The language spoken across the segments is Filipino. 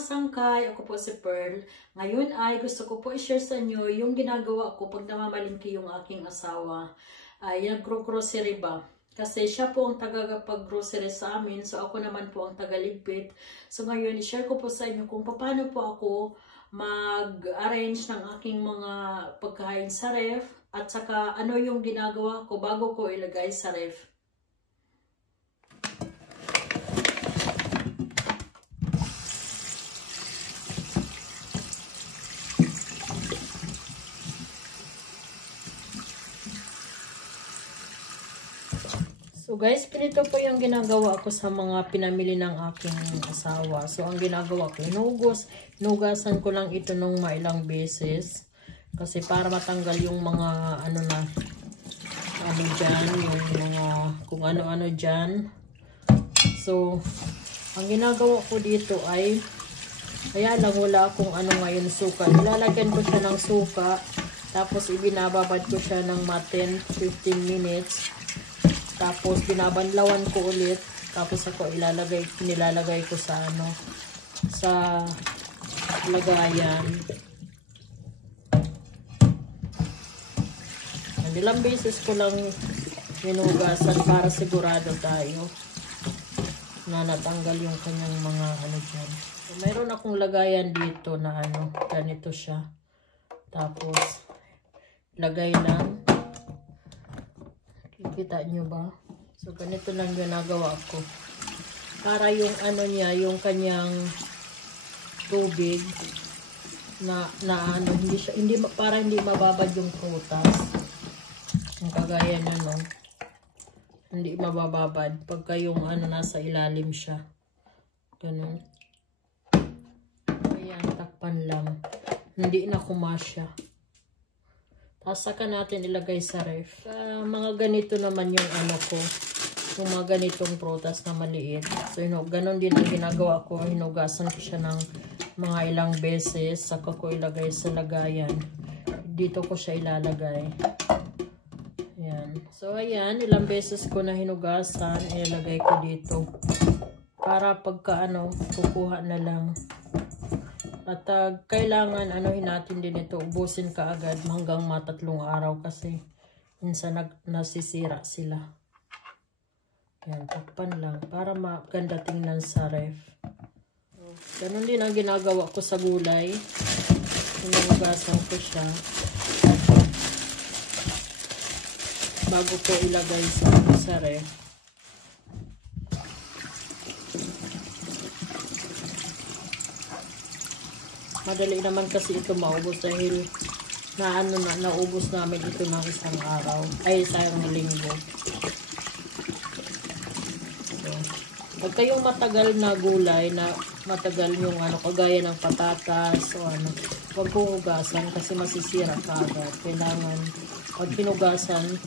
sangkay, ako po si Pearl. Ngayon ay gusto ko po i-share sa inyo yung ginagawa ko pag namamalingki yung aking asawa. Ay nagro-grocery ba? Kasi siya po ang tagapag-grocery sa amin, so ako naman po ang tagaligpit. So ngayon, i-share ko po sa inyo kung paano po ako mag-arrange ng aking mga pagkain sa ref at saka ano yung ginagawa ko bago ko ilagay sa ref. So guys, ganito po yung ginagawa ko sa mga pinamili ng aking asawa. So ang ginagawa ko, hinugasan ko lang ito nung mailang beses. Kasi para matanggal yung mga ano dyan, yung mga kung ano-ano dyan. So, ang ginagawa ko dito ay, kaya lang wala kung ano ngayon suka. Ilalagyan ko siya ng suka, tapos ibinababad ko siya ng 10-15 minutes. Tapos binabanlawan ko ulit. Tapos ako nilalagay ko sa sa lagayan. Ilang beses ko lang hinugasan para sigurado tayo na natanggal yung kanyang mga dyan. So, mayroon akong lagayan dito na ganito siya. Tapos lagay lang. Kita nyo ba? So, ganito lang yung nagawa ko. Para yung niya, yung kanyang tubig na para hindi mababad yung prutas. Yung kagaya na hindi mabababad pagka yung nasa ilalim siya. Ganun. Ayan, takpan lang. Hindi na kumasya. Tapos saka natin ilagay sa ref. Mga ganito naman yung ko. Yung mga ganitong prutas na maliit. So, ganon din ang ginagawa ko. Hinugasan ko siya ng mga ilang beses. Saka ko ilagay sa lagayan. Dito ko siya ilalagay. Ayan. So, ayan. Ilang beses ko na hinugasan. Ilalagay ko dito. Para pagka kukuha na lang. At kailangan natin din ito, ubusin ka agad hanggang 3 araw kasi minsan nasisira sila. Yan, takpan lang para maganda tingnan sa ref. Ganun din ang ginagawa ko sa gulay. Hinugasan ko siya bago ko ilagay sa ref. Madali naman kasi ito maubos dahil naubos namin ito ng isang araw. Ay, isang linggo. So, pag kayong matagal na gulay, na matagal yung kagaya ng patatas o huwag hugasan kasi masisira ka agad. Kailangan, pag hinugasan,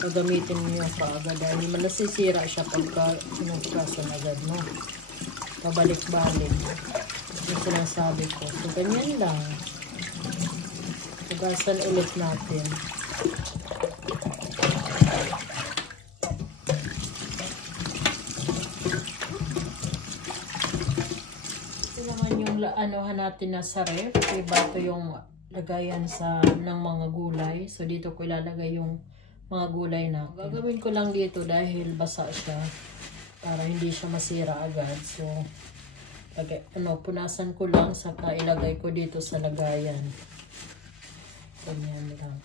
gagamitin niyo ka agad dahil nasisira siya pagka hinugasan agad, no? Pabalik-balik. Yung sinasabi ko. So, ganyan lang. Hugasan ulit natin. Ito naman yung natin na sa ref. Iba ito yung lagayan ng mga gulay. So, dito ko ilalagay yung mga gulay na. Gagawin ko lang dito dahil basa siya. Para hindi siya masira agad. So, punasan ko lang, saka ilagay ko dito sa lagayan. Ganyan lang.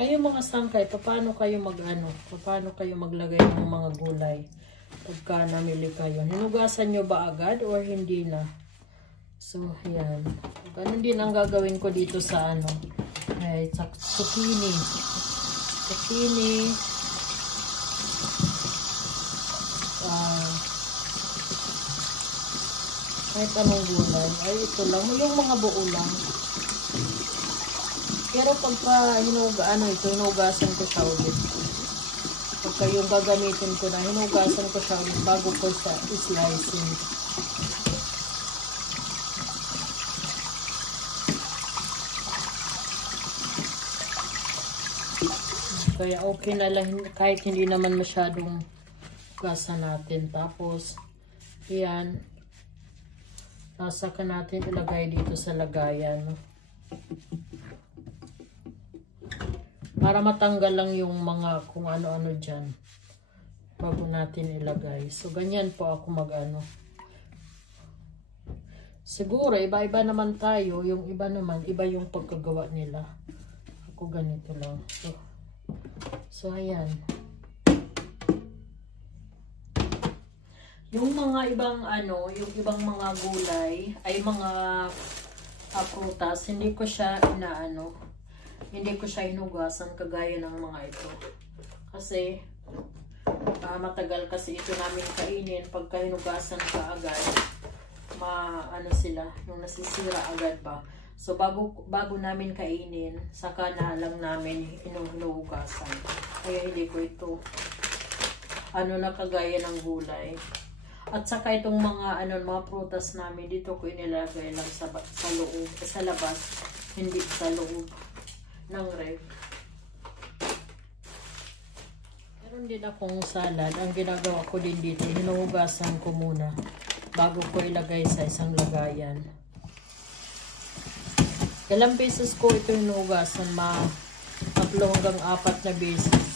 Kayo mga sangkay, paano kayo maglagay ng mga gulay pagka namili kayo? Hinugasan nyo ba agad or hindi na? So, yan. Ganun din ang gagawin ko dito sa ay zucchini. Kahit anong gulay. Ay, ito lang. Yung mga buo lang. Pero pagka hinugasan ko siya ulit. Pagka yung gagamitin ko na, hinugasan ko siya ulit bago ko siya i-slicing. Kaya okay na lang kahit hindi naman masyadong Hugasan natin. Tapos, yan. Saka natin ilagay dito sa lagayan. Para matanggal lang yung mga kung ano-ano dyan. Bago natin ilagay. So, ganyan po ako mag-ano. Siguro, iba-iba naman tayo. Yung iba naman, iba yung pagkagawa nila. Ako ganito lang. So ayan. Yung mga ibang ano, yung ibang mga gulay, ay mga prutas, hindi ko siya inaano. Hindi ko siya hinugasan kagaya ng mga ito. Kasi, matagal kasi ito namin kainin. Pagka hinugasan ka agad, ano sila, yung nasisira agad ba. So, bago namin kainin, saka na lang namin hinugasan. Kaya hindi ko ito, na kagaya ng gulay. At saka itong mga, mga prutas namin, dito ko inilagay lang sa loob, sa labas, hindi sa loob ng ref. Meron din akong salad. Ang ginagawa ko din dito, hinuhugasan ko muna bago ko ilagay sa isang lagayan. Ilang beses ko ito hinuhugasan, 3 hanggang 4 na beses.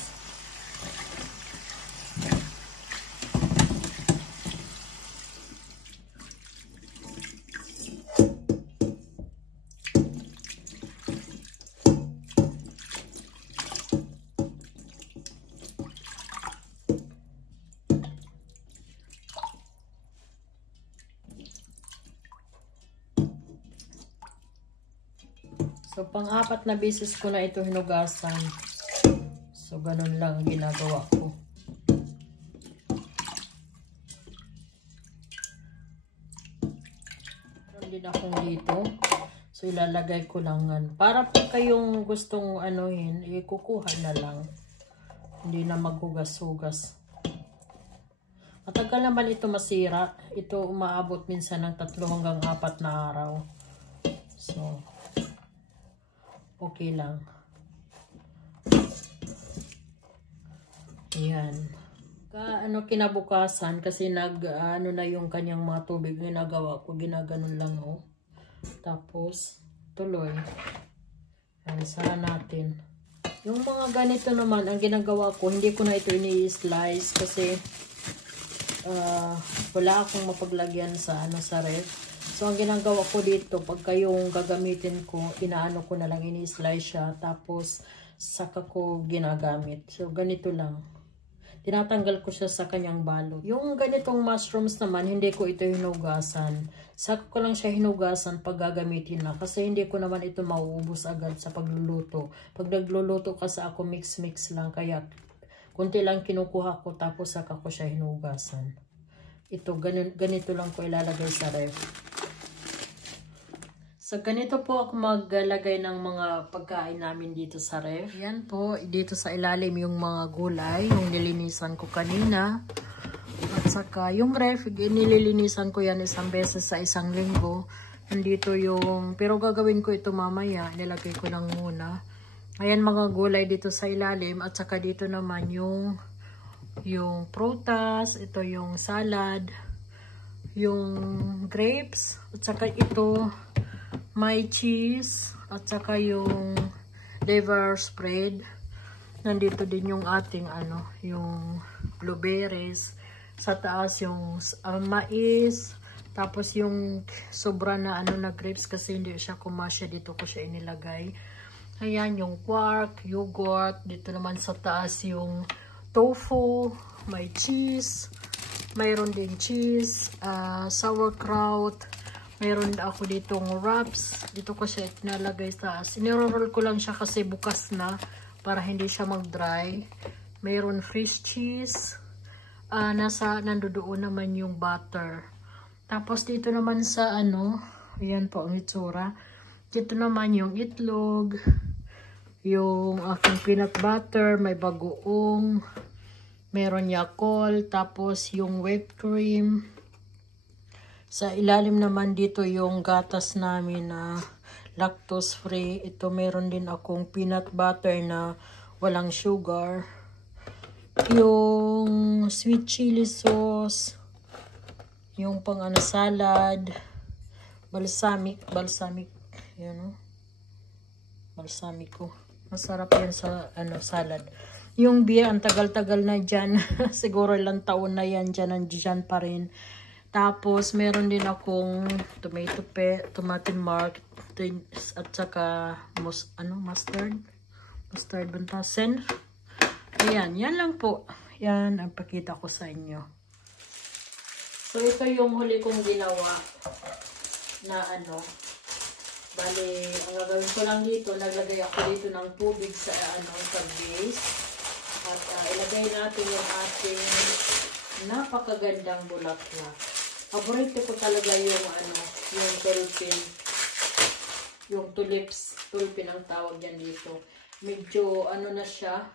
So, pang-4 na beses ko na ito hinugasan. So, ganun lang ginagawa ko. Meron din akong dito. So, ilalagay ko lang. Para pag kayong gustong anuhin, kukuha na lang. Hindi na maghugas-hugas. Matagal naman ito masira. Ito umaabot minsan ng 3 hanggang 4 na araw. So, okay lang. Ayan. Kinabukasan kasi na yung kanyang mga tubig ginagawa ko. Ginaganon lang, oh. Tapos, tuloy. Ayan, sara natin. Yung mga ganito naman, ang ginagawa ko, hindi ko na ito ini-slice kasi wala akong mapaglagyan sa ref. So, ang ginagawa ko dito, pagka yung gagamitin ko, inaano ko na lang, ini-slice siya, tapos saka ko ginagamit. So, ganito lang. Tinatanggal ko siya sa kanyang balot. Yung ganitong mushrooms naman, hindi ko ito hinugasan. Saka ko lang siya hinugasan pag gagamitin na. Kasi hindi ko naman ito mauubos agad sa pagluluto. Pag nagluluto kasi ako, mix-mix lang. Kaya, kunti lang kinukuha ko, tapos saka ko siya hinugasan. Ito, ganito lang ko ilalagay sa ref. So, ganito po ako maglalagay ng mga pagkain namin dito sa ref. Yan po, dito sa ilalim yung mga gulay, yung nilinisan ko kanina. At saka yung ref, nililinisan ko yan 1 beses sa 1 linggo. Nandito yung, pero gagawin ko ito mamaya, nilagay ko lang muna. Ayan mga gulay dito sa ilalim, at saka dito naman yung prutas, ito yung salad, yung grapes, at saka ito, may cheese, at saka yung liver spread. Nandito din yung ating yung blueberries. Sa taas yung mais. Tapos yung sobra na na grapes kasi hindi siya kumasya. Dito ko siya inilagay. Ayan yung quark, yogurt. Dito naman sa taas yung tofu. May cheese. Mayroon din cheese. Sauerkraut. Mayroon ako ditong wraps. Dito ko siya nalagay sa taas. Iniroroll ko lang siya kasi bukas na para hindi siya mag-dry. Mayroon fresh cheese. Nandoon naman yung butter. Tapos dito naman sa ayan po ang itsura. Dito naman yung itlog. Yung aking peanut butter. May bagoong. Meron Yakult. Tapos yung whipped cream. Sa ilalim naman dito yung gatas namin na lactose free. Ito meron din akong peanut butter na walang sugar. Yung yung sweet chili sauce, yung pang ano, salad, balsamic, yun, balsamico. Masarap yan sa ano, salad. Yung beer, ang tagal-tagal na dyan. Siguro ilang taon na yan dyan, nandiyan pa rin. Tapos, meron din akong tomato mark, at saka mustard bantasen. Ayan, yan lang po. Yan, ang pakita ko sa inyo. So, ito yung huli kong ginawa na ano. Bali, ang gagawin ko lang dito, naglagay ako dito ng tubig sa sa base. At ilagay natin yung ating napakagandang bulaklak. Paborito ko talaga yung yung tulipin. Yung tulipin ang tawag yan dito. Medyo na siya.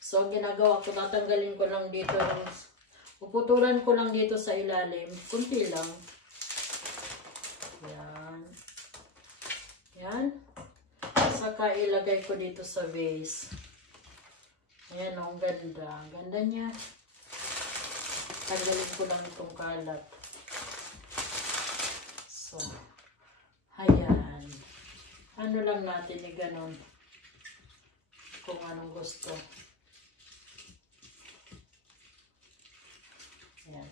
So, ang ginagawa ko, tatanggalin ko lang dito. Puputulan ko lang dito sa ilalim. Kunti lang. Yan. Yan. Saka ilagay ko dito sa vase. Ayan, ang ganda. Ang ganda niya. Tanggalin ko lang itong kalat. So, ayan. Ano lang natin ganon. Kung anong gusto. Ayan.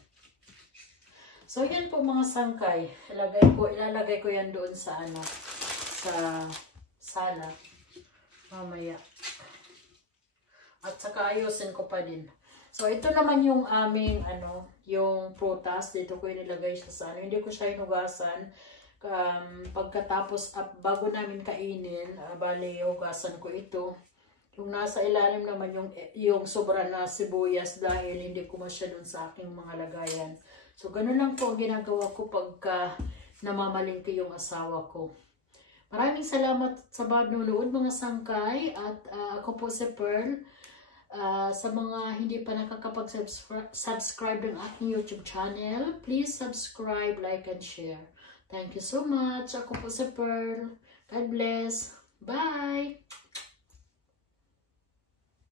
So, yan po mga sangkay. Ilalagay ko yan doon sa sa sala. Mamaya. At saka ayusin ko pa din. So, ito naman yung aming, yung prutas. Dito ko inilagay siya sa Hindi ko siya hinugasan. Pagkatapos, bago namin kainin, bali, hugasan ko ito. Yung nasa ilalim naman, yung sobra na sibuyas dahil hindi ko masya dun sa aking mga lagayan. So, ganun lang po ang ginagawa ko pagka namamalingki yung asawa ko. Maraming salamat sa panonood mga sangkay. At ako po si Pearl. Sa mga hindi pa nakakapag-subscribe ng aking YouTube channel, please subscribe, like, and share. Thank you so much. Ako po si Pearl. God bless. Bye!